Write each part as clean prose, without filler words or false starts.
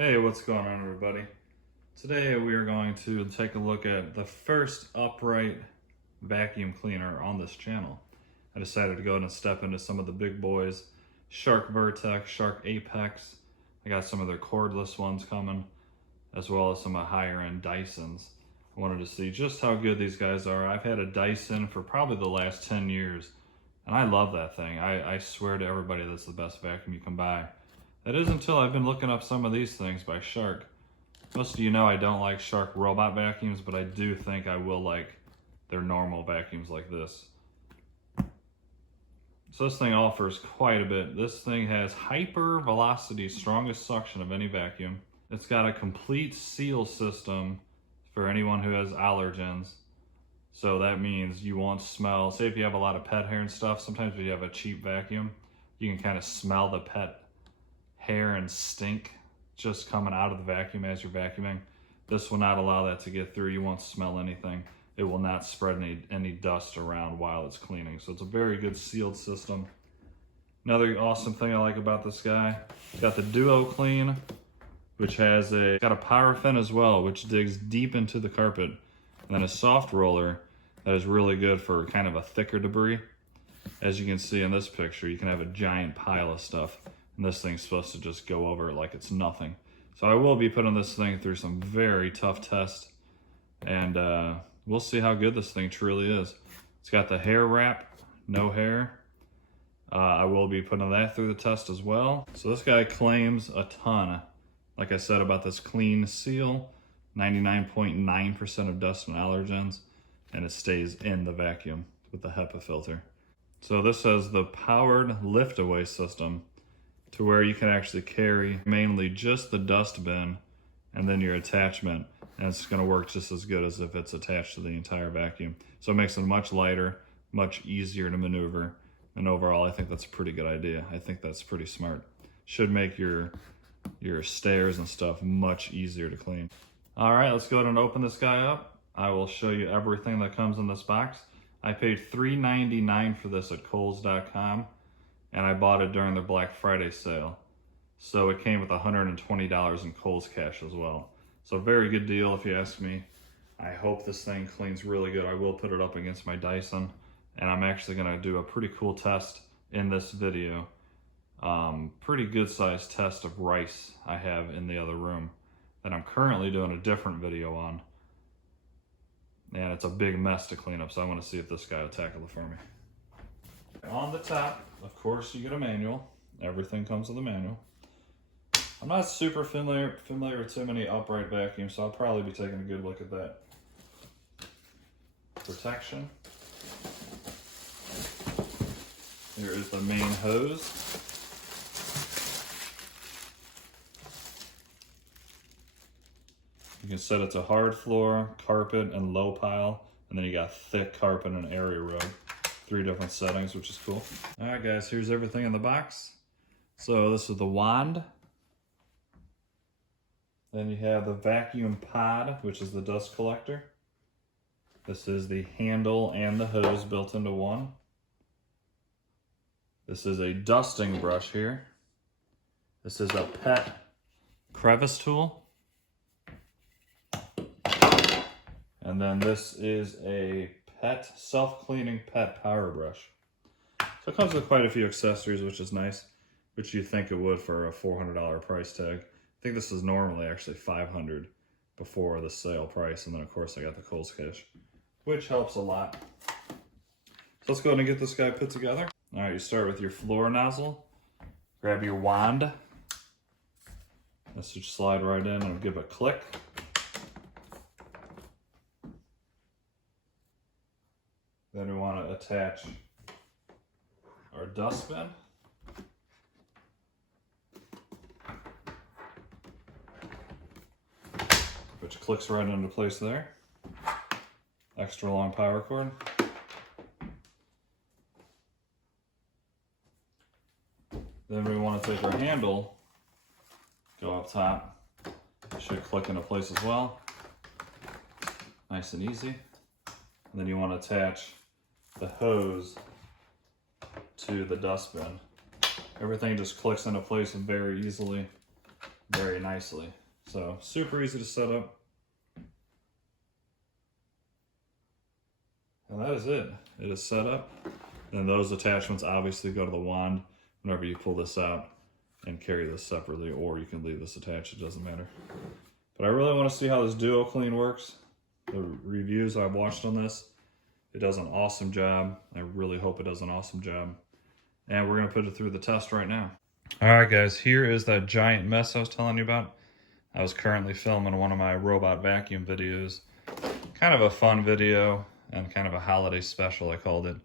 Hey, what's going on, everybody? Today we are going to take a look at the first upright vacuum cleaner on this channel. I decided to go ahead and step into some of the big boys. Shark Vertex, Shark Apex. I got some of their cordless ones coming, as well as some of higher end Dysons. I wanted to see just how good these guys are. I've had a Dyson for probably the last 10 years, and I love that thing. I swear to everybody that's the best vacuum you can buy. That is until I've been looking up some of these things by Shark. Most of you know I don't like Shark robot vacuums, but I do think I will like their normal vacuums like this. So this thing offers quite a bit. This thing has hyper velocity, strongest suction of any vacuum. It's got a complete seal system for anyone who has allergens. So that means you won't smell, say if you have a lot of pet hair and stuff, sometimes if you have a cheap vacuum, you can kind of smell the pet hair and stink just coming out of the vacuum as you're vacuuming. This will not allow that to get through. You won't smell anything. It will not spread any dust around while it's cleaning. So it's a very good sealed system. Another awesome thing I like about this guy, it's got the DuoClean, which has got a PowerFin as well, which digs deep into the carpet. And then a soft roller that is really good for kind of a thicker debris. As you can see in this picture, you can have a giant pile of stuff. And this thing's supposed to just go over it like it's nothing. So I will be putting this thing through some very tough tests. And we'll see how good this thing truly is. It's got the hair wrap, no hair. I will be putting that through the test as well. So this guy claims a ton, like I said, about this clean seal. 99.9% of dust and allergens. And it stays in the vacuum with the HEPA filter. So this has the powered lift away system, to where you can actually carry mainly just the dust bin and then your attachment, and it's going to work just as good as if it's attached to the entire vacuum. So it makes it much lighter, much easier to maneuver, and overall I think that's a pretty good idea. I think that's pretty smart. Should make your stairs and stuff much easier to clean. All right, let's go ahead and open this guy up. I will show you everything that comes in this box. I paid $3.99 for this at Kohl's.com. And I bought it during the Black Friday sale. So it came with $120 in Kohl's cash as well. So very good deal if you ask me. I hope this thing cleans really good. I will put it up against my Dyson. And I'm actually gonna do a pretty cool test in this video. Pretty good sized test of rice I have in the other room that I'm currently doing a different video on. And it's a big mess to clean up, so I wanna see if this guy will tackle it for me. On the top, of course, you get a manual. Everything comes with a manual. I'm not super familiar with too many upright vacuums, so I'll probably be taking a good look at that. Protection. Here is the main hose. You can set it to hard floor, carpet, and low pile, and then you got thick carpet and area rug. 3 different settings, which is cool. All right, guys, here's everything in the box. So this is the wand. Then you have the vacuum pod, which is the dust collector. This is the handle and the hose built into one. This is a dusting brush here. This is a pet crevice tool. And then this is a pet self-cleaning pet power brush. So it comes with quite a few accessories, which is nice, which you think it would for a $400 price tag. I think this is normally actually $500 before the sale price, and then of course I got the Kohl's cash, which helps a lot. So let's go ahead and get this guy put together. All right, you start with your floor nozzle. Grab your wand. This should slide right in and give a click. Then we want to attach our dustbin. Which clicks right into place there. Extra long power cord. Then we want to take our handle, go up top. It should click into place as well. Nice and easy. And then you want to attach the hose to the dustbin. Everything just clicks into place very easily. very nicely. So super easy to set up. And that is it. It is set up. And those attachments obviously go to the wand whenever you pull this out and carry this separately, or you can leave this attached, it doesn't matter. But I really want to see how this DuoClean works. The reviews I've watched on this, it does an awesome job. I really hope it does an awesome job. And we're gonna put it through the test right now. All right guys, here is that giant mess I was telling you about. I was currently filming one of my robot vacuum videos. Kind of a fun video and kind of a holiday special, I called it.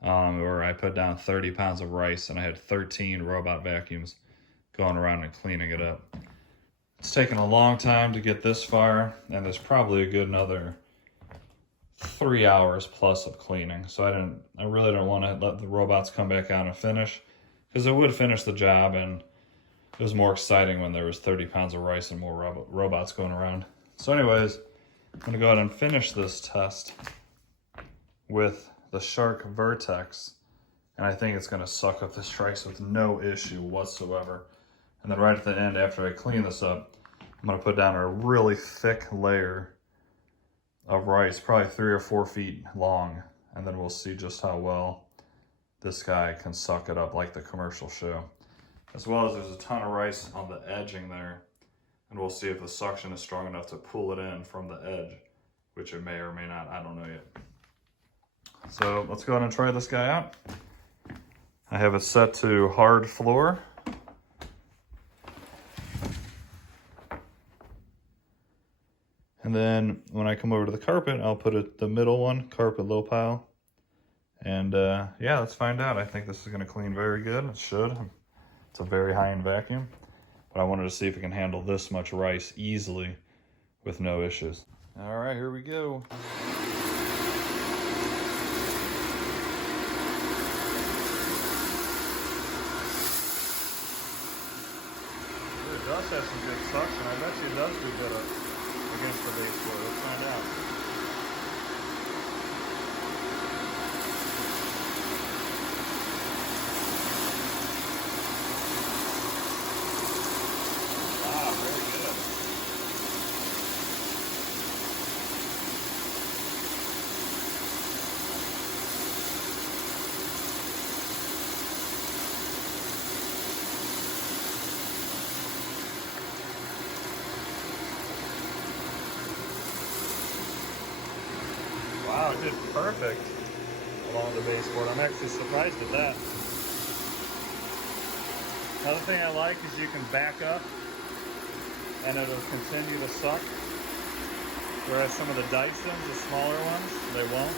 Where I put down 30 pounds of rice and I had 13 robot vacuums going around and cleaning it up. It's taken a long time to get this far, and there's probably a good another 3 hours plus of cleaning. So I really don't want to let the robots come back out and finish, because it would finish the job, and it was more exciting when there was 30 pounds of rice and more robots going around. So anyways, I'm gonna go ahead and finish this test with the Shark Vertex, and I think it's gonna suck up this rice with no issue whatsoever. And then right at the end, after I clean this up, I'm gonna put down a really thick layer of rice, probably 3 or 4 feet long, and then we'll see just how well this guy can suck it up like the commercial show. As well as there's a ton of rice on the edging there, and we'll see if the suction is strong enough to pull it in from the edge, which it may or may not, I don't know yet. So let's go ahead and try this guy out. I have it set to hard floor. And then when I come over to the carpet, I'll put it the middle one, carpet low pile. And yeah, let's find out. I think this is gonna clean very good. It should. It's a very high-end vacuum. But I wanted to see if it can handle this much rice easily with no issues. All right, here we go. It does have some good suction. I bet you it does do good against the baseboard. Let's find out. Wow, very good. Wow, it did perfect along the baseboard. I'm actually surprised at that. Another thing I like is you can back up and it'll continue to suck. Whereas some of the Dysons, the smaller ones, they won't.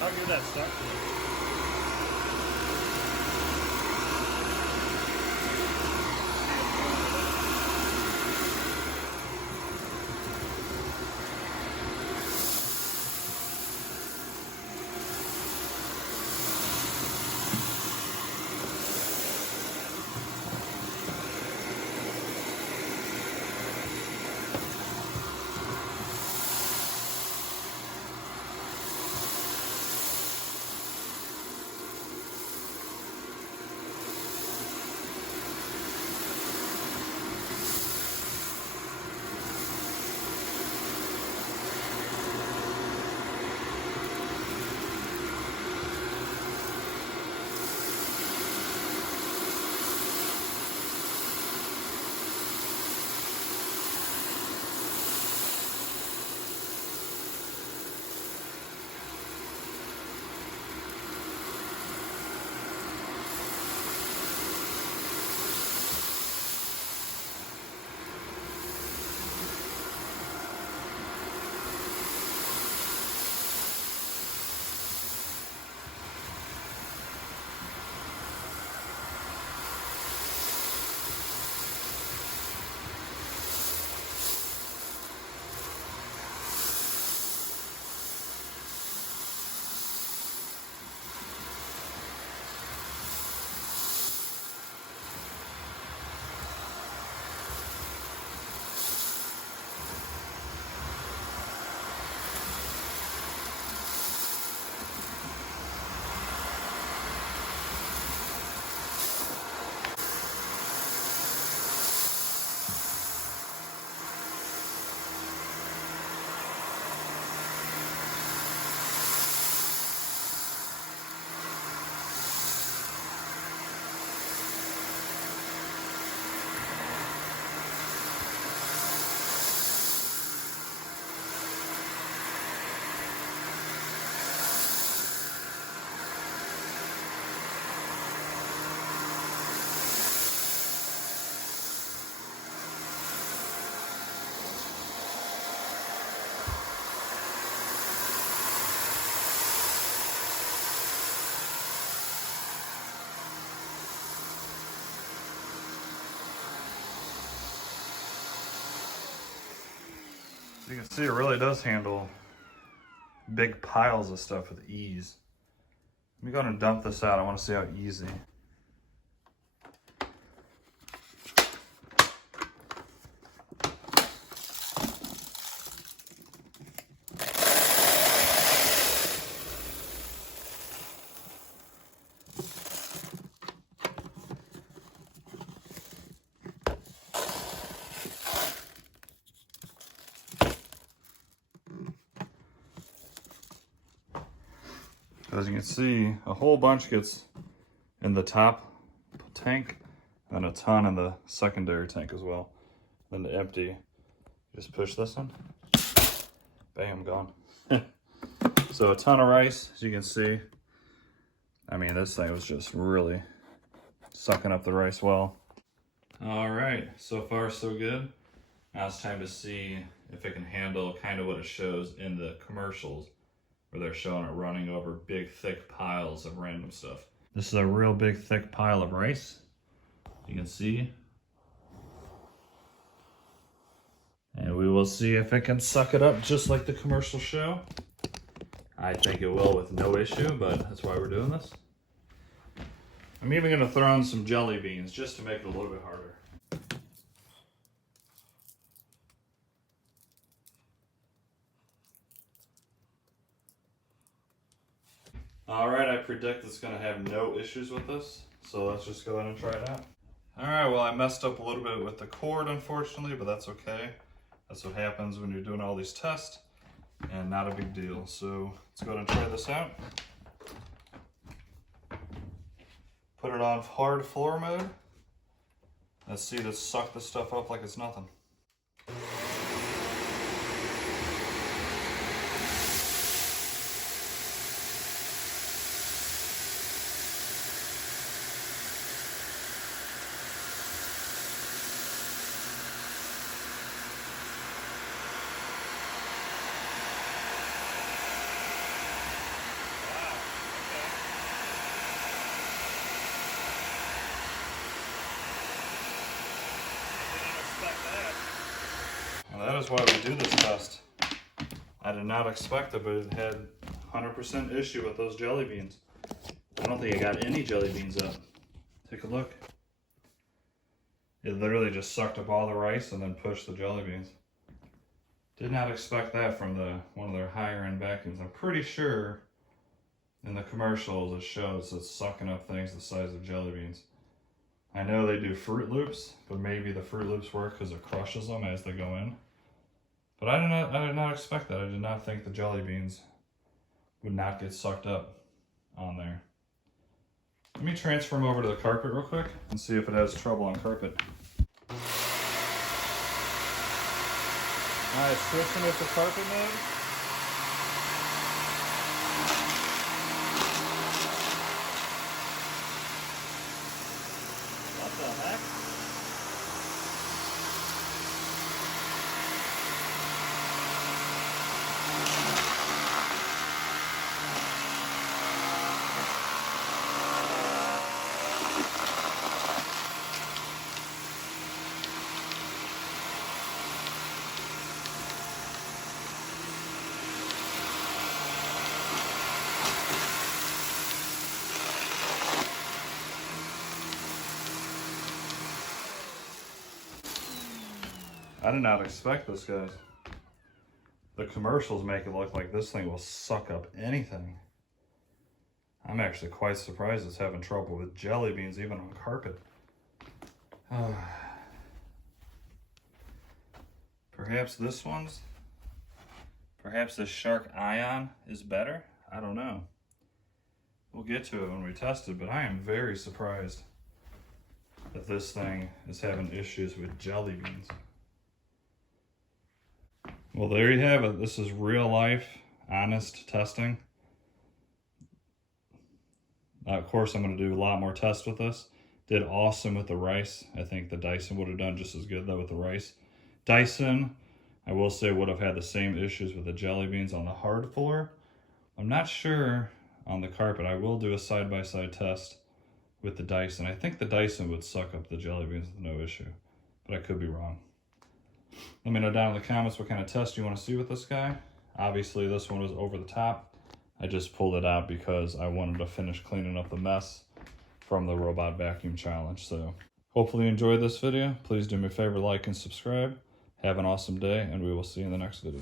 How good that suction is. You can see it really does handle big piles of stuff with ease. Let me go ahead and dump this out. I want to see how easy. As you can see, a whole bunch gets in the top tank and a ton in the secondary tank as well. Then the empty, just push this one, bam, gone. So a ton of rice, as you can see. I mean, this thing was just really sucking up the rice well. All right, so far so good. Now it's time to see if it can handle kind of what it shows in the commercials, where they're showing it running over big, thick piles of random stuff. This is a real big, thick pile of rice. You can see. And we will see if it can suck it up just like the commercials show. I think it will with no issue, but that's why we're doing this. I'm even gonna throw in some jelly beans just to make it a little bit harder. All right, I predict it's gonna have no issues with this, so let's just go ahead and try it out. All right, well, I messed up a little bit with the cord, unfortunately, but that's okay. That's what happens when you're doing all these tests, and not a big deal. So let's go ahead and try this out. Put it on hard floor mode. Let's see this suck this stuff up like it's nothing. That is why we do this test. I did not expect it, but it had 100% issue with those jelly beans. I don't think I got any jelly beans up. Take a look. It literally just sucked up all the rice and then pushed the jelly beans. Did not expect that from one of their higher end vacuums. I'm pretty sure in the commercials it shows it's sucking up things the size of jelly beans. I know they do Fruit Loops, but maybe the Fruit Loops work because it crushes them as they go in. But I did not expect that. I did not think the jelly beans would not get sucked up on there. Let me transfer them over to the carpet real quick and see if it has trouble on carpet. Alright, switching it to carpet mode. What the heck? I did not expect this, guys. The commercials make it look like this thing will suck up anything. I'm actually quite surprised it's having trouble with jelly beans even on carpet. Perhaps this one's, perhaps this Shark Ion is better? I don't know. We'll get to it when we test it, but I am very surprised that this thing is having issues with jelly beans. Well, there you have it. This is real life, honest testing. Of course, I'm going to do a lot more tests with this. Did awesome with the rice. I think the Dyson would have done just as good though with the rice. Dyson, I will say, would have had the same issues with the jelly beans on the hard floor. I'm not sure on the carpet. I will do a side-by-side test with the Dyson. I think the Dyson would suck up the jelly beans with no issue, but I could be wrong. Let me know down in the comments what kind of test you want to see with this guy. Obviously this one was over the top. I just pulled it out because I wanted to finish cleaning up the mess from the robot vacuum challenge. So hopefully you enjoyed this video. Please do me a favor, like and subscribe. Have an awesome day, and we will see you in the next video.